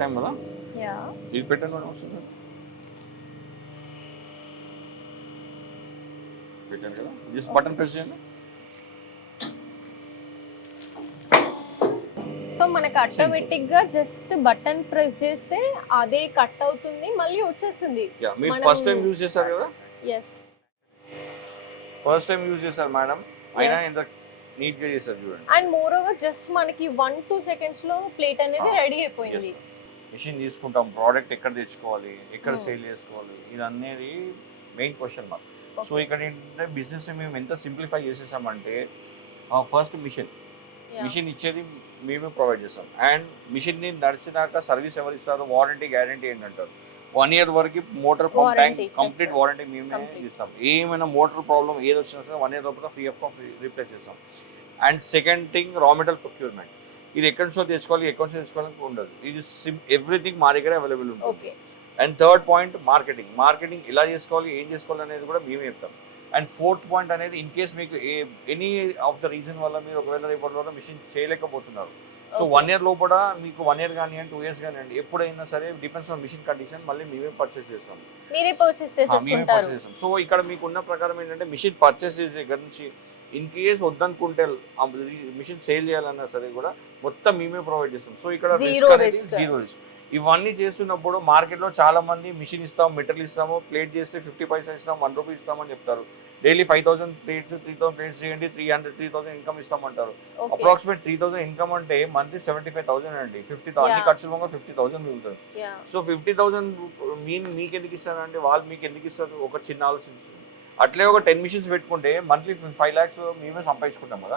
Time కదా yeah ఇది పెట్టండి మేడం వస్తుంది పెట్టండి కదా జస్ట్ బటన్ ప్రెస్ చేయండి సో మనకి ఆటోమేటిక్ గా జస్ట్ బటన్ ప్రెస్ చేస్తే అదే కట్ అవుతుంది మళ్ళీ వచ్చేస్తుంది. యా మీరు ఫస్ట్ టైం యూజ్ చేశారు కదా yes ఫస్ట్ టైం యూజ్ చేశారు మేడం అయినా Yes. ఎంత నీట్ గా చేశారు చూడండి అండ్ మోర్ ఓవర్ జస్ట్ మనకి 1-2 సెకండ్స్ లో ప్లేట్ అనేది రెడీ అయిపోయింది. మిషన్ తీసుకుంటాం ప్రోడక్ట్ ఎక్కడ తెచ్చుకోవాలి ఎక్కడ సేల్ చేసుకోవాలి ఇది అనేది మెయిన్ క్వశ్చన్ మార్క్. సో ఇక్కడ ఏంటంటే బిజినెస్ మేము ఎంత సింప్లిఫై చేసేసామంటే ఫస్ట్ మిషన్ ఇచ్చేది మేమే ప్రొవైడ్ చేస్తాం అండ్ మిషన్ని నడిచినాక సర్వీస్ ఎవరు ఇస్తారు వారంటీ గ్యారంటీ ఏంటంటారు 1 year వరకు motor pump tank complete warranty మేమే ఇస్తాం. ఏమైనా మోటార్ ప్రాబ్లం ఏది వచ్చినా సరే 1 year లోపల ఫ్రీ ఆఫ్ కాస్ట్ రీప్లేస్ చేస్తాం. And second thing raw material procurement ఇది ఎక్కడి నుంచో తెచ్చుకోవాలి ఎక్కడి నుంచో తెచ్చుకోవాలని ఉండదు ఇది ఎవ్రీథింగ్ మా దగ్గర అవైలబుల్ ఉంటుంది. అండ్ థర్డ్ పాయింట్ మార్కెటింగ్ ఎలా చేసుకోవాలి ఏం చేసుకోవాలి అనేది కూడా మేమే చెప్తాం. అండ్ ఫోర్త్ పాయింట్ అనేది ఇన్ కేస్ మీకు ఎనీ ఆఫ్ ద రీజన్ వల్ల మీరు ఒకవేళ రేపటి మిషన్ చేయలేకపోతున్నారు సో 1 year లోపల మీకు 1 year కానివ్వండి 2 years కానివ్వండి ఎప్పుడైనా సరే డిపెండ్స్ ఆన్ మిషన్ కండిషన్ మళ్ళీ మేమే పర్చేస్ చేస్తాం. సో ఇక్కడ మీకు ఉన్న ప్రకారం ఏంటంటే మిషన్ పర్చేస్ చేసే దగ్గర నుంచి ఇన్ కేస్ వద్దనుకుంటే మిషన్ సేల్ చేయాలన్నా సరే కూడా మొత్తం మేమే ప్రొవైడ్ చేస్తాం. సో ఇక్కడ జీరో రిస్క్ ఇవన్నీ చేస్తున్నప్పుడు మార్కెట్లో చాలా మంది మిషన్ ఇస్తాం మెటీరియల్ ఇస్తాము ప్లేట్ చేస్తే 50 paisa ఇస్తాం 1 rupee ఇస్తామని చెప్తారు. డైలీ 5,000 ప్లేట్స్ 3,000 ప్లేట్స్ చేయండి 3,000 ఇన్కమ్ ఇస్తామంటారు. అప్రాక్సిమేట్ 3,000 ఇన్కమ్ అంటే మంత్లీ 75,000 అండి 50,000 అన్ని ఖర్చులు 50,000 మిగులుతుంది. సో 50,000 మీకు ఎందుకు ఇస్తారంటే వాళ్ళు మీకు ఎందుకు ఇస్తారు ఒక చిన్న ఆలోచించు అట్లే ఒక 10 మిషన్స్ పెట్టుకుంటే మంత్లీ 5 lakhs మేమే సంపాదించుకుంటాం కదా.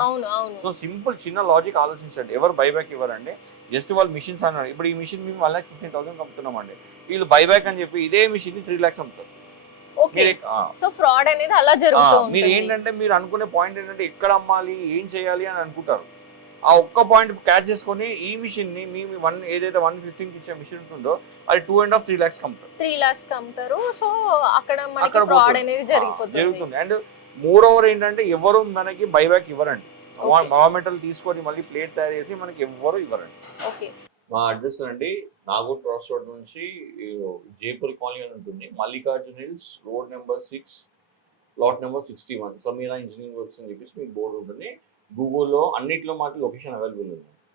సో సింపుల్ చిన్న లాజిక్ ఆలోచించండి ఎవరు బైబ్యాక్ ఇవ్వరండి జస్ట్ వాళ్ళు మిషన్స్ అన్నారు ఇప్పుడు ఈ మిషన్ మేము 1,15,000 అమ్ముతున్నామండి వీళ్ళు బైబ్యాక్ అని చెప్పి ఇదే మిషన్ 3 lakhs అమ్ముతారు. సో ఫ్రాడ్ అనేది అలా జరుగుతుంది. మీరు ఏంటంటే మీరు అనుకునే పాయింట్ ఏంటంటే ఎక్కడ అమ్మాలి ఏం చేయాలి అని అనుకుంటారు ఆ ఒక్క పాయింట్ క్యాచ్ చేసుకొని ఈ మిషన్ ని మేము ఏదైతే 115 ఇచ్చే మిషన్ ఉంటుందో అది 2.5-3 lakhs అమ్ముతారు. సో అక్కడ మనకి ఫ్రాడ్ అనేది జరుగుతుంది. అండ్ మోర్ ఓవర్ ఏంటంటే ఎవరు మనకి బైబ్యాక్ ఇవ్వరండి రా మెటీరియల్ తీసుకొని మళ్ళీ ప్లేట్ తయారు చేసి మనకి ఎవ్వరు ఇవ్వరండి. మా అడ్రస్ అండి నాగూర్ క్రాస్ రోడ్ నుంచి జైపూర్ కాలనీ అని ఉంటుంది Mallikarjun hills road number 6 plot number 61 Sameera engineering works అని చెప్పేసి మీకు బోర్డు ఉంటుంది. గూగుల్లో అన్నిట్లో మాకు లొకేషన్ అవైలబుల్ ఉంది.